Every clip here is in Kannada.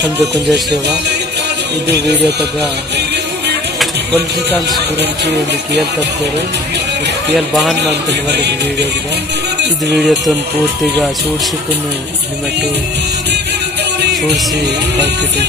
समझे कुंजा सेवा ಇದು ವಿಡಿಯೋ ತಗ ಪೊಲಿಟಿಕಲ್ಸ್ ಗುరించి ಒಂದು ಕೇಳ್ತಾರೆ ಕೇಳ್ ಬಾನ್ ಮಾಡ್ತೀನಿ ಒಂದು ವಿಡಿಯೋಗೆ ಇದು ವಿಡಿಯೋ ತನ್ ಪೂರ್ತಿగా చూడ్సుకుని నిమటు చూసి కాకిటి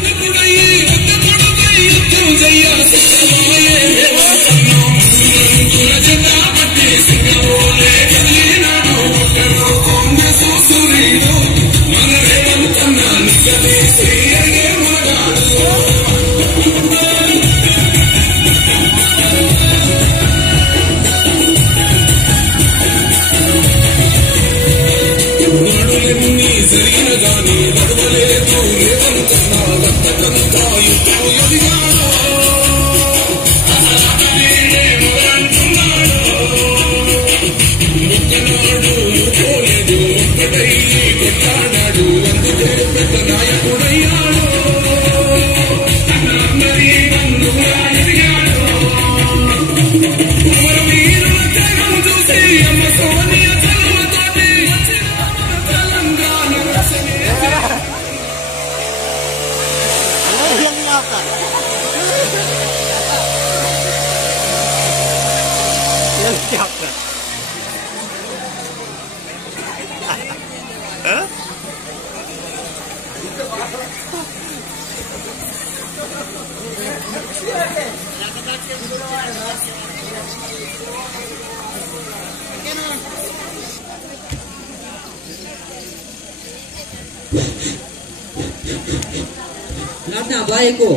Karena baikku,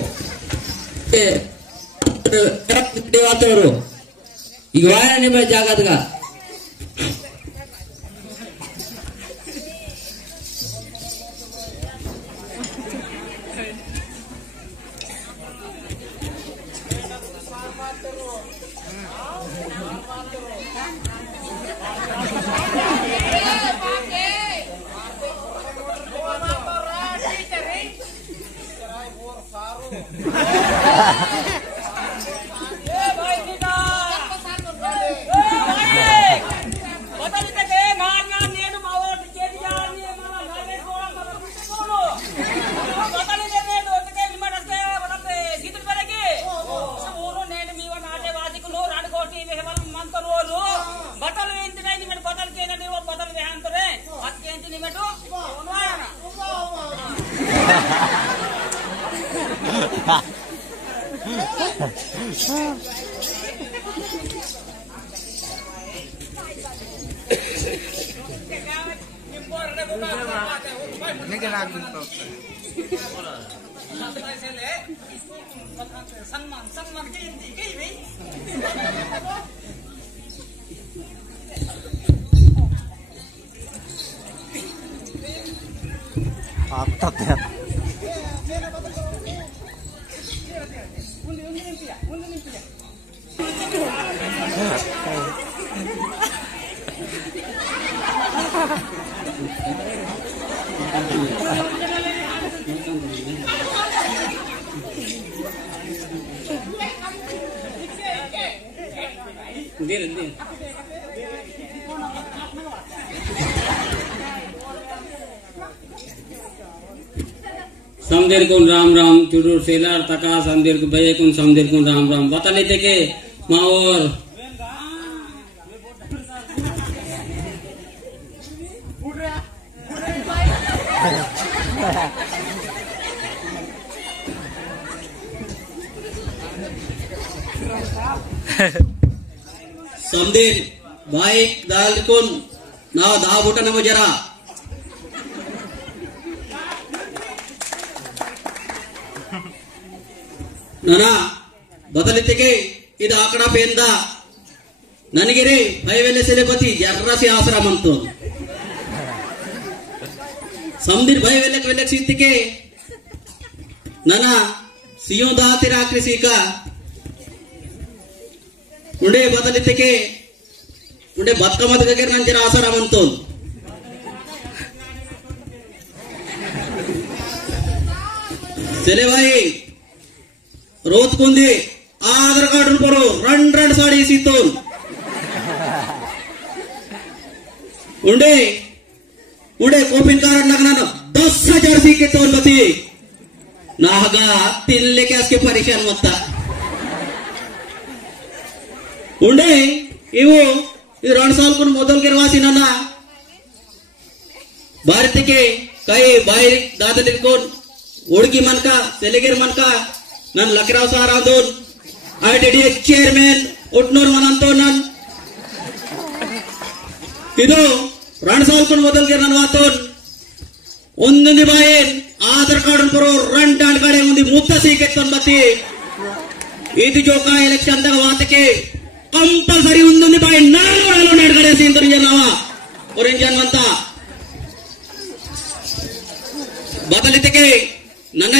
dewateru, igwana ni berjagat ga. समदेर कुन राम राम चुडूर सेलार तका समदेर को भय कुन समदेर कुन राम राम बता लेते के माओर समदेर बाइक दाल कुन नाव दा बोटा नमो जरा नाना बदलितेगे ಇದು ಆಕಡ ಪೇಂದ ನನಗೆ ರೀ ಭಯವೆಲೆ ಸೆಲೆಪತಿ ಜರ್ರಾಸಿ ಆಸರಾ ಮಂತು ಸಮದಿರ್ ಭಯವೆಲೆ ಕವೆಲೆ ಸಿತ್ತಿಕೆ ನನ ಸಿಯೋ ದಾತಿರ ಆಕ್ರಿಸಿಕ ಉಂಡೆ ಬದಲಿತೆಗೆ ಉಂಡೆ ಬತ್ಕಮದಗೆ ನಂಜರ ಆಸರಾ ಮಂತು ಸೆಲೆ ಭಾಯಿ रोज कोंदे आधार कार्ड बरो रन साड़ी सीतोन उंडे उंडे कोपिन कार्ड लगना 10,000 सी के तोन बती ನಾಗ ತಿನ್ಲಿಕ್ಕೆ ಅಷ್ಟೇ ಪರೀಕ್ಷೆ ಮತ್ತ ಉಂಡೆ ಇವು 2 साल ಮೊದಲು ಗಿರ್ವಾಸಿ ನನ್ನ ಭಾರತಕ್ಕೆ ಕೈ ಬಾಯಿ ದಾದಲ್ ಇಟ್ಕೊಂಡು ಹುಡುಗಿ ಮನ್ಕ ಸೆಲೆಗಿರ್ ಮನ್ಕ ನನ್ ಲಕ್ರಾವ್ ಸಾರ್ ಆದೋನ್ ITD ಚೇರ್ಮನ್ ಒಟ್ನೂರ್ ಮನಂತೋ ನನ್ ಇದು 2 साल ಮೊದಲು ಗಿರ್ ನನ್ ವಾತೋನ್ ಒಂದೊಂದು ಬಾಯಿ ಆಧಾರ್ ಕಾರ್ಡ್ ಬರೋ ರಂಟ್ ಕಡೆ ಒಂದು ಮುಕ್ತ ಸೀಕೆತ್ತೊಂದು ಬತ್ತಿ ಇದು ಜೋಕ ಎಲೆಕ್ಷನ್ ದಾಗ ವಾತಕ್ಕೆ ಕಂಪಲ್ಸರಿ ಒಂದೊಂದು ಬಾಯಿ ನಾನು ಕಡೆ ಸೀಂತರು ನಾವ ಒರೆಂಜನ್ ಅಂತ ಬದಲಿತಕ್ಕೆ ನನ್ನ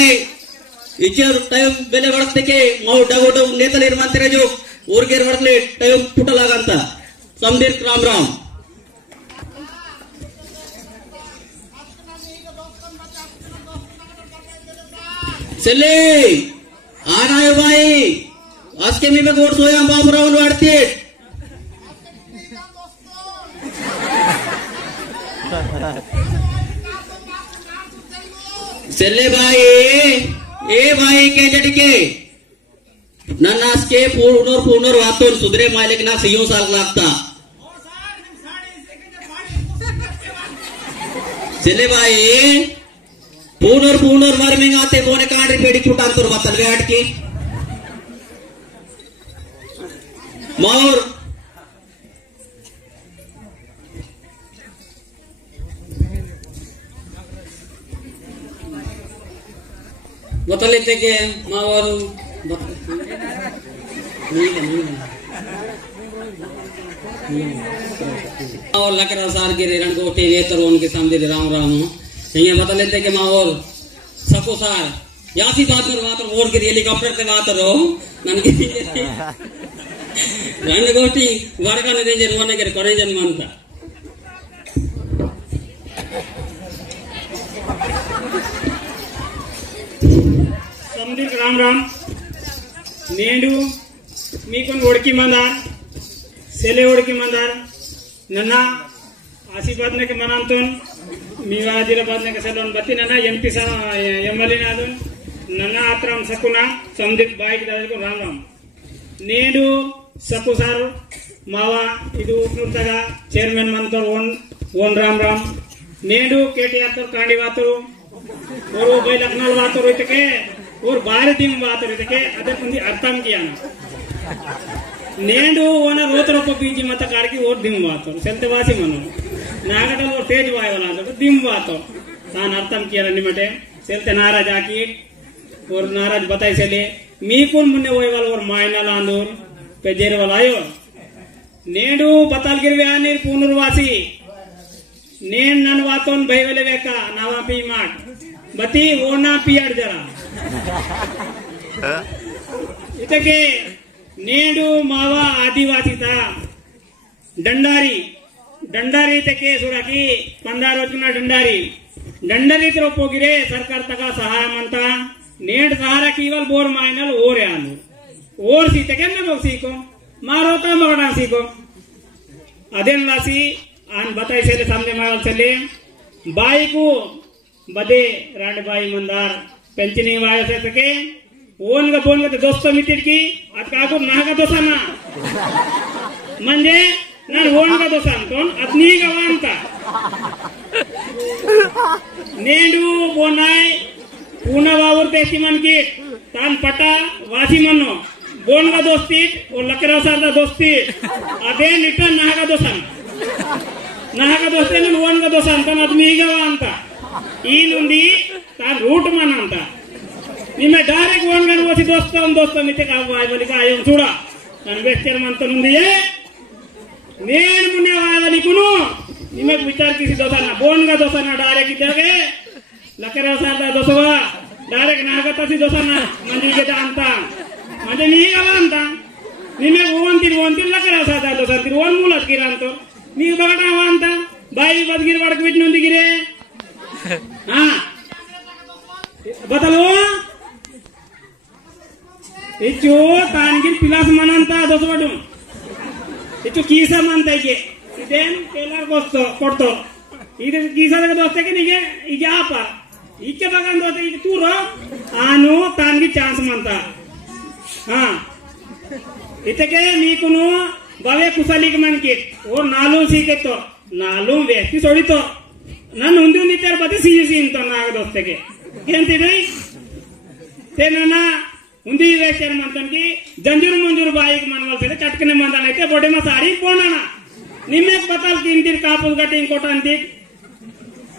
इचर टाइम बेले वड़ते मौ डगोटो नेतल इरमांतरे जो ऊर्गेर वड़ले टाइम पुटलागंत समदीर राम राम सेले आनाय भाई आज के मी में गोड सोया बाबूराव वाढते सेले भाई ए भाई के जटिके नन्नास के पूर्णर वातोन सुधरे मालिक ना सियों साल लागता चले भाई पूर्णर मार में आते कोने कांडरी पेड़ी छुटान तो बातल वे अटकी मोर बता लेते के मावर और लकड़ा सार के रण को टेवे तर उनके सामने राम राम ये बता लेते के मावर सको सार यासी बात में बात और के हेलीकॉप्टर पे बात रो नन के रण गोटी वारका ने जे रोने के करे जन मानता राम राम नेडू मीकोन ओडकी मंदार सेले ओडकी मंदार नन्ना आशीर्वाद ने के मनांतोन मीवा आदिलाबाद ने के सलोन बत्ती नन्ना एमपी सा एमएलए नादोन नन्ना आत्रम सकुना संदीप बाइक दादल को राम राम नेडू सकुसार मावा इदु उटनुर्तगा चेयरमैन मंतोर ओन राम राम नेडू केटीआर तो कांडी वातोरू और बई लखनऊ वातोरू इतके और बारे दिन बात रहे थे अदर कुंदी अर्थम किया नेंडू वना रोतरोप बीजी मत काड़की और दिन बात चलते वासी मनो नागटल और तेज वाय वाला तो दिन बात तान अर्थम किया निमटे चलते नाराज आकी और नाराज बताई चले मी कौन मुन्ने वही वाला और मायना लांदूर पे जेर वाला आयो नेंडू बताल गिरवे आनीर पुनर्वासी नेन नन वातोन भाई वाले वेका नावा पी माट बती वो ना पियाड़ जरा इतके नेडू मावा आदिवासी था डंडारी तके सुराकी 15 रोजना डंडारी तो पोगिरे सरकार तका सहाय मंता नेड सहारा कीवल बोर माइनल ओरे आनु और सीते के न सीको मारो ता मगड़ा सीको अदेन लासी आन बताई से सामने मावल चले बाई को बदे रांड बाई मंदार पेंचनी वाय से तके ओन का बोन का दोस्त मित्र की अतकाको नागा दोसाना म्हणजे ना ओन का दोसान कोण अतनी का वांता नेडू बोनाय पूना वावर तेसी मन की तान पटा वासी मनो बोन का दोस्ती और लकरा सारदा दोस्ती अदे निटन नागा दोसान ने ओन का दोसान तान अतनी का वांता ई नुंदी तान रूट मन अंत निम्मे डायरेक्ट वन गन वसी दोस्त मिते का वाय वाली का आयम चूड़ा नन वेस्टर मंत नुंदी ए नेन मुने वाय वाली कुनु निम्मे विचार किसी दोसाना बोन का दोसाना डायरेक्ट इदगे लकरा सारदा दोसवा डायरेक्ट नागतसी दोसाना मंदी के अंत मजे नी गवांता निम्मे वोंती लकरा सारदा दोसांती वन मूलत किरांतो नी बगटा वांता बाई बदगिर वडक बिट नुंदी गिरे हां बतलो इचो तानगिर पिलास मनंता दोसवडु इचो कीसा मनता इके इदेन केलर गोस्तो कोडतो इदे कीसा दग दोस्ते के निगे इगे आपा इके बगन दोते इके तूरो आन ಚಾನ್ಸ್ ಮಂತ ಹಾ इतके मीकुनु बावे कुसाली के मन के और नालू सीखे तो नालू व्यक्ति सोड़ी तो नन उंदी उंदी तेरे बते सीसी इन तो नाग दोस्ते के केंती नहीं ते नना उंदी व्यक्ति मंतन की जंजूर मंजूर बाइक मनवल से चटकने मंदा नहीं थे बड़े में साड़ी पोना ना निम्मे पताल किंतीर कापूस कटिंग कोटांती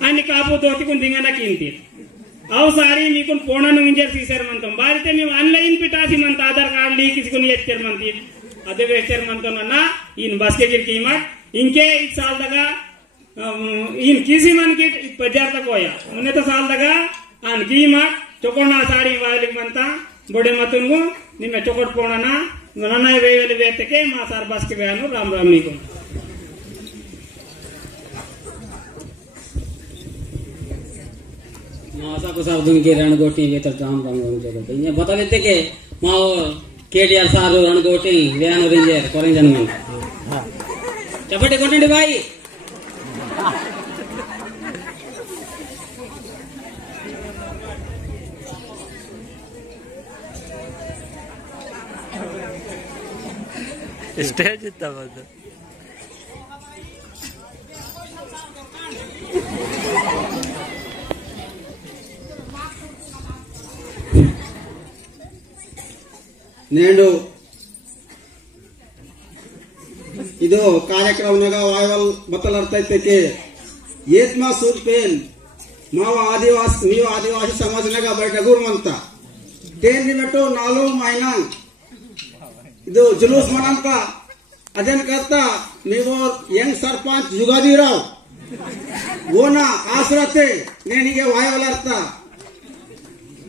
आणि कापूस दोती कुन दिंगना किंतीर अव सारी मीकुन पोना नुंजर सीसर मंतम बारिते मी ऑनलाइन पिटासी मंत आधार कार्ड ली किसी को येच्चर मंती अदे वेच्चर मंतो ना इन बास्के गिर कीमत इनके इस साल दगा इन किसी मन की 50 तक होया उन्हें तो साल दगा आन कीमत चोकोना साड़ी वाली मंता बड़े मतुनु निमे चोकोट पोना ना नना वेवेले वेते के मा सार बास्के बेनु राम राम मीकुन मासा को सब दुन के रणगोटी वेतर राम राम जगत ये बता देते के माओ केडीआर सारो रणगोटी वेन रेंजर कोरें जनमन हां चपटे कोटंडी भाई स्टेज इतना बड़ा నేడు ಇದು ಕಾರ್ಯಕ್ರಮನಾಗ ವಾಯವಲ್ ಬತ್ತಲರ್ತೈತೆ ಏತ್ಮಾ ಸೂಲ್ಪೇನ್ ಮಾವ ಆದಿವಾಸಿ ನೀವು ಆದಿವಾಸಿ ಸಮಾಜನಾಗ ಬೈಟಗೂರ್ ಅಂತ ತೇನ್ನಿ ಬೆಟ್ಟು 4 ಮಹಿನಾ ಇದು ಜುಲೂಸ್ ಮಾಡಂತ ಅದೇನ್ ಕರ್ತಾ ನೀವು ಯಂಗ್ ಸರ್ಪಂಚ್ ಜುಗಾದಿರಾವ್ ಓನ ಆಸರತೆ ನೇನಿಗೆ ವಾಯವಲ್ ಅರ್ಥ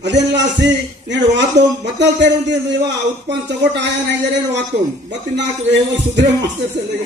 अदेनलासी नेड वातुम बतल तेरुंदी मेवा उत्पन्न चकोट आया नहीं जरे वातुम बतिना के वेवल सुधरे मास्टर से लेके